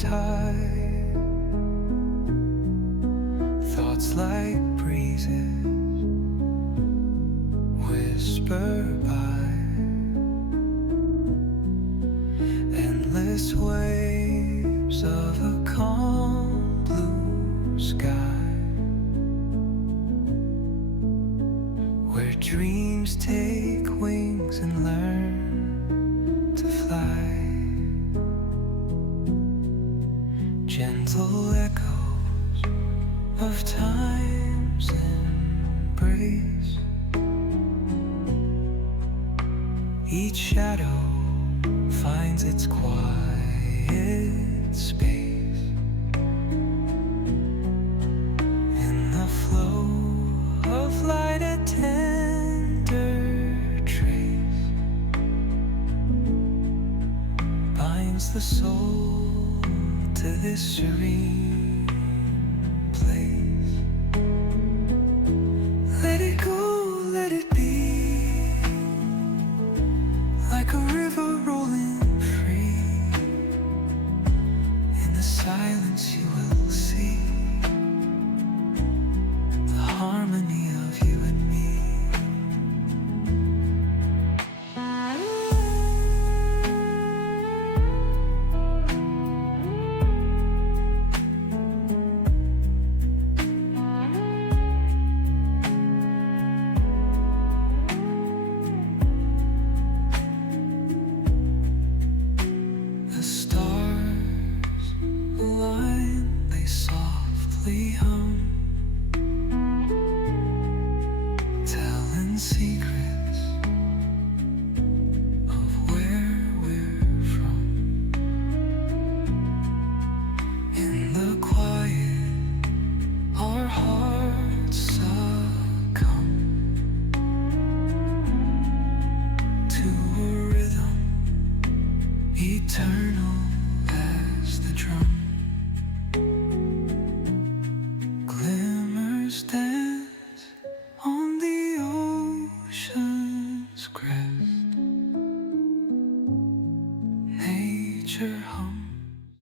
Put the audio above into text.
tide. Thoughts like breezes whisper by, endless waves of a calm blue sky, where dreams take wings and learn to fly. Gentle echoes of time's embrace, each shadow finds its quiet space. In the flow of light, a tender trace binds the soul to this serene place. Let it go, let it be, like a river rolling free. In the silence you will see the harmony of you and me. The stars align, they softly hum, telling secrets of where we're from. In the quiet, our hearts succumb to a rhythm eternal as the drum. Glimmers dance on the ocean's crest. Nature